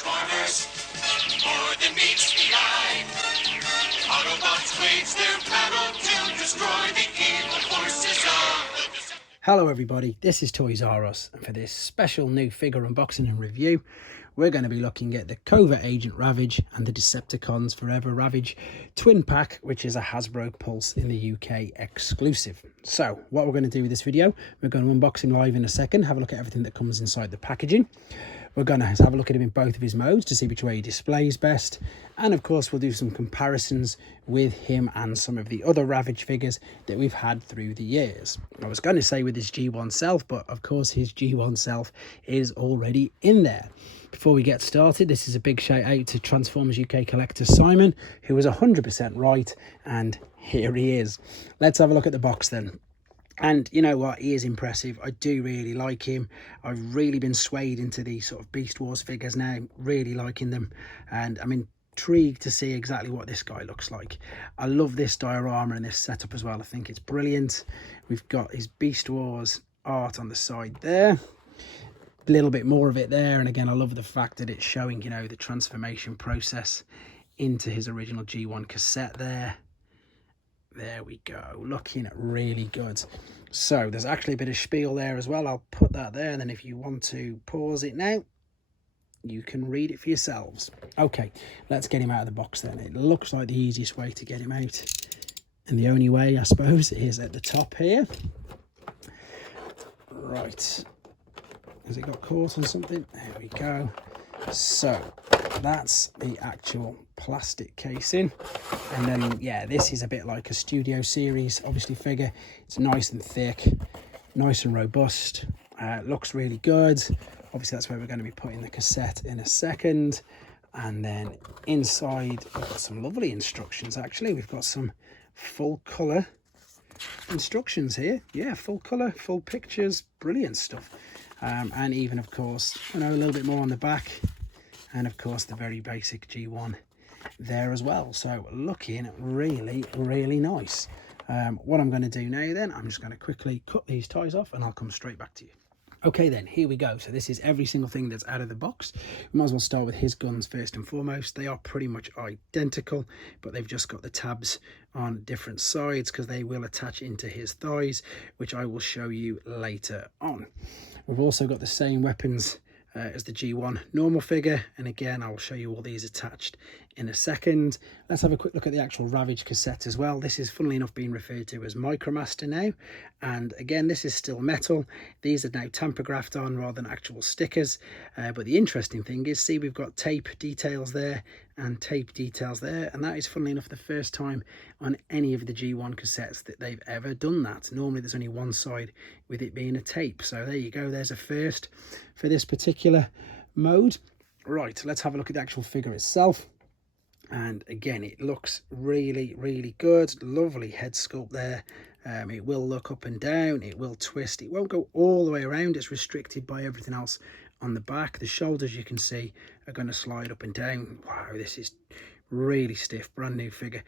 Transformers, more than meets the eye. Autobots wage their battle to destroy the evil forces of the Hello everybody, this is Toys R Us, and for this special new figure unboxing and review, we're going to be looking at the Covert Agent Ravage and the Decepticons Forever Ravage Twin Pack, which is a Hasbro Pulse in the UK exclusive. So, what we're going to do with this video, we're going to unbox him live in a second, have a look at everything that comes inside the packaging. We're going to have a look at him in both of his modes to see which way he displays best. And of course, we'll do some comparisons with him and some of the other Ravage figures that we've had through the years. I was going to say with his G1 self, but of course his G1 self is already in there. Before we get started, this is a big shout out to Transformers UK collector Simon, who was 100% right, and here he is. Let's have a look at the box then. And you know what, he is impressive. I do really like him. I've really been swayed into these sort of Beast Wars figures now, really liking them. And I'm intrigued to see exactly what this guy looks like. I love this diorama and this setup as well. I think it's brilliant. We've got his Beast Wars art on the side there. A little bit more of it there. And again, I love the fact that it's showing, you know, the transformation process into his original G1 cassette there. There we go, looking really good. So there's actually a bit of spiel there as well. I'll put that there, and then if you want to pause it now, you can read it for yourselves. Okay, let's get him out of the box then. It looks like the easiest way to get him out, and the only way, I suppose, is at the top here. Right, has it got caught on something? There we go. So that's the actual plastic casing, and then yeah, this is a bit like a Studio Series obviously figure. It's nice and thick, nice and robust, looks really good. Obviously that's where we're going to be putting the cassette in a second. And then inside we've got some lovely instructions. Actually, we've got some full color instructions here. Yeah, full color, full pictures, brilliant stuff. And even of course, you know, a little bit more on the back, and of course the very basic G1 there as well. So looking really nice. What I'm going to do now then, I'm just going to quickly cut these ties off and I'll come straight back to you. Okay then, here we go. So this is every single thing that's out of the box. We might as well start with his guns first and foremost. They are pretty much identical, but they've just got the tabs on different sides because they will attach into his thighs, which I will show you later on. We've also got the same weapons as the G1 normal figure, and again I'll show you all these attached in a second. Let's have a quick look at the actual Ravage cassette as well. This is funnily enough being referred to as Micromaster now, and again this is still metal. These are now tamper graphed on rather than actual stickers, but the interesting thing is, see, we've got tape details there and tape details there, and that is funnily enough the first time on any of the G1 cassettes that they've ever done that. Normally there's only one side with it being a tape, so there you go, there's a first for this particular mode. Right, let's have a look at the actual figure itself. And again, it looks really good. Lovely head sculpt there. It will look up and down, it will twist, it won't go all the way around, it's restricted by everything else on the back. The shoulders, you can see, are going to slide up and down. Wow, this is really stiff, brand new figure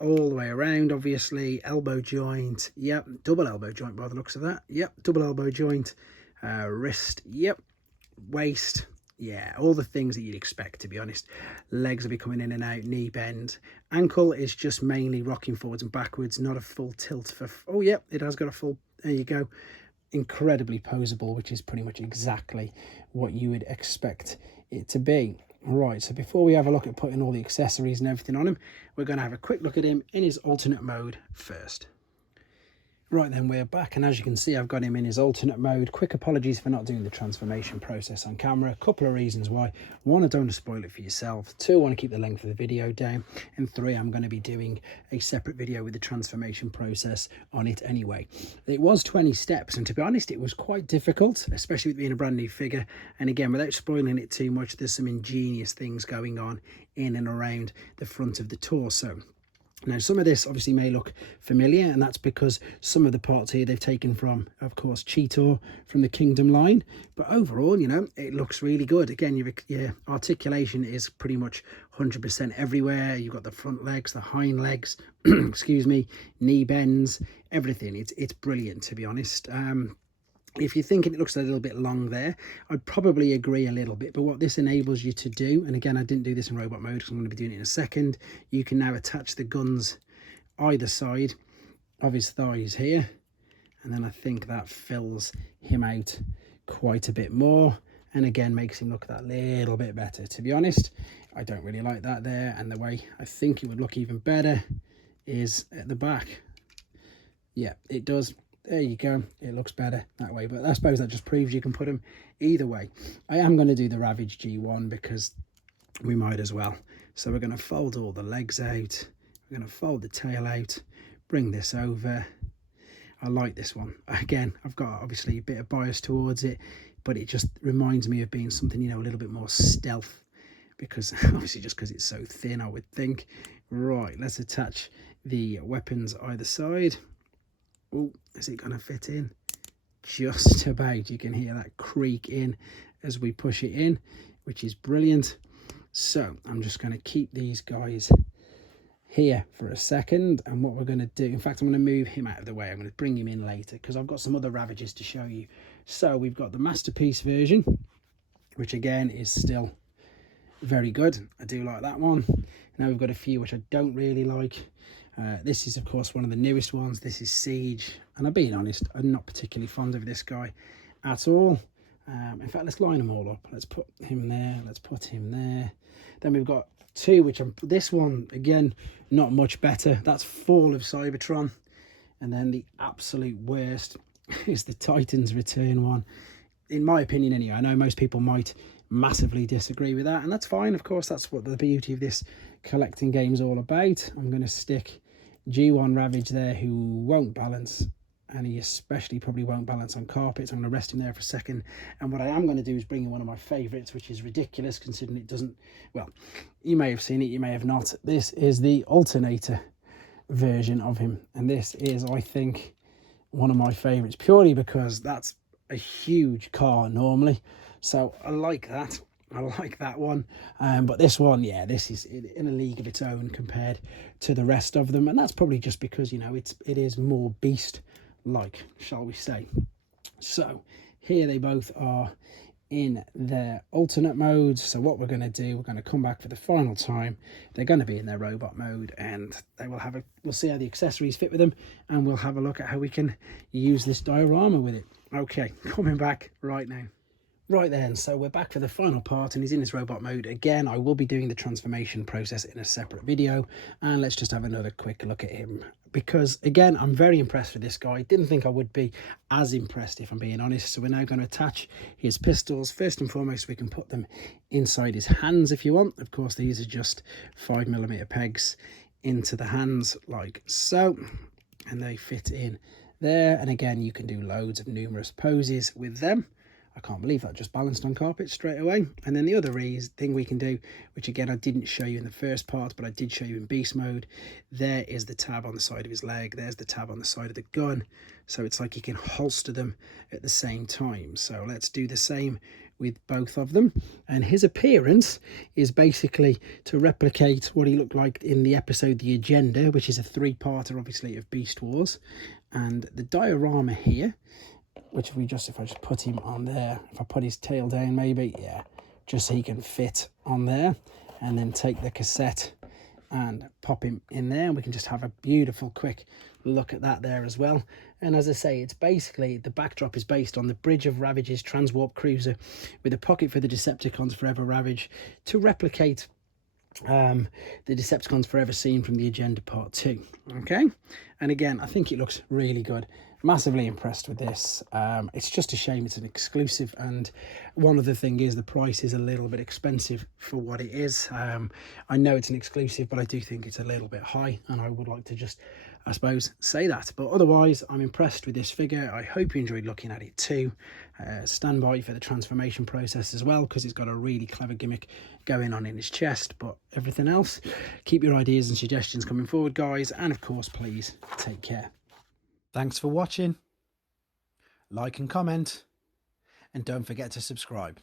all the way around. Obviously elbow joint, yep, double elbow joint by the looks of that, yep, double elbow joint, wrist, yep, waist, yeah, all the things that you'd expect, to be honest. Legs will be coming in and out, knee bend. Ankle is just mainly rocking forwards and backwards, not a full tilt for, oh yep, it has got a full, there you go. Incredibly posable, which is pretty much exactly what you would expect it to be. Right, so before we have a look at putting all the accessories and everything on him, we're going to have a quick look at him in his alternate mode first. Right then, we're back, and as you can see, I've got him in his alternate mode. Quick apologies for not doing the transformation process on camera. A couple of reasons why. One, I don't want to spoil it for yourself. Two, I want to keep the length of the video down. And three, I'm going to be doing a separate video with the transformation process on it anyway. It was 20 steps, and to be honest, it was quite difficult, especially with being a brand new figure. And again, without spoiling it too much, there's some ingenious things going on in and around the front of the torso. Now, some of this obviously may look familiar, and that's because some of the parts here they've taken from, of course, Cheetor from the Kingdom line. But overall, you know, it looks really good. Again, your articulation is pretty much 100% everywhere. You've got the front legs, the hind legs, excuse me, knee bends, everything. It's brilliant, to be honest. If you're thinking it looks a little bit long there, I'd probably agree a little bit. But what this enables you to do, and again, I didn't do this in robot mode because I'm going to be doing it in a second, you can now attach the guns either side of his thighs here. And then I think that fills him out quite a bit more. And again, makes him look that little bit better. To be honest, I don't really like that there. And the way I think it would look even better is at the back. Yeah, it does. There you go, it looks better that way, but I suppose that just proves you can put them either way. I am going to do the Ravage G1 because we might as well. So we're going to fold all the legs out, we're going to fold the tail out, bring this over. I like this one. Again, I've got obviously a bit of bias towards it, but it just reminds me of being something, you know, a little bit more stealth, because obviously just because it's so thin, I would think. Right, let's attach the weapons either side. Oh, is it going to fit in? Just about. You can hear that creak in as we push it in, which is brilliant. So I'm just going to keep these guys here for a second, and what we're going to do, in fact, I'm going to move him out of the way. I'm going to bring him in later because I've got some other Ravages to show you. So we've got the Masterpiece version, which again is still very good. I do like that one. Now we've got a few which I don't really like. This is of course one of the newest ones. This is Siege, and I'm being honest, I'm not particularly fond of this guy at all. In fact, let's line them all up. Let's put him there, let's put him there. Then we've got two which this one again, not much better. That's Fall of Cybertron. And then the absolute worst is the Titans Return one, in my opinion anyway. I know most people might massively disagree with that, and that's fine. Of course, that's what the beauty of this collecting game is all about. I'm going to stick G1 Ravage there, who won't balance, and he especially probably won't balance on carpets. I'm going to rest him there for a second, and what I am going to do is bring in one of my favorites, which is ridiculous considering it doesn't, well, you may have seen it, you may have not. This is the alternator version of him, and this is, I think, one of my favorites, purely because that's a huge car normally, so I like that. I like that one, but this one, yeah, this is in a league of its own compared to the rest of them, and that's probably just because, you know, it is more beast like, shall we say. So here they both are in their alternate modes. So what we're going to do, we're going to come back for the final time. They're going to be in their robot mode, and they will have we'll see how the accessories fit with them, and we'll have a look at how we can use this diorama with it. Okay, coming back right now. Right then, so we're back for the final part, and he's in his robot mode again. I will be doing the transformation process in a separate video, and let's just have another quick look at him, because again, I'm very impressed with this guy. Didn't think I would be as impressed, if I'm being honest. So we're now going to attach his pistols. First and foremost, we can put them inside his hands if you want. Of course, these are just 5mm pegs into the hands like so, and they fit in there. And again, you can do loads of numerous poses with them. I can't believe that just balanced on carpet straight away. And then the other thing we can do, which again I didn't show you in the first part, but I did show you in beast mode, there is the tab on the side of his leg, there's the tab on the side of the gun, so it's like you can holster them at the same time. So let's do the same with both of them. And his appearance is basically to replicate what he looked like in the episode The Agenda, which is a 3-parter obviously of Beast Wars. And the diorama here, which if I just put him on there, if I put his tail down maybe, yeah, just so he can fit on there, and then take the cassette and pop him in there, and we can just have a beautiful quick look at that there as well. And as I say, it's basically, the backdrop is based on the bridge of Ravage's transwarp cruiser with a pocket for the Decepticons Forever Ravage, to replicate the Decepticons Forever scene from The Agenda Part 2. Okay, and again, I think it looks really good. Massively impressed with this. It's just a shame it's an exclusive, and one other thing is the price is a little bit expensive for what it is. I know it's an exclusive, but I do think it's a little bit high, and I would like to just, I suppose, say that. But otherwise, I'm impressed with this figure. I hope you enjoyed looking at it too. Stand by for the transformation process as well, because it's got a really clever gimmick going on in his chest. But everything else, keep your ideas and suggestions coming forward, guys, and of course, please take care. Thanks for watching. Like and comment, and don't forget to subscribe.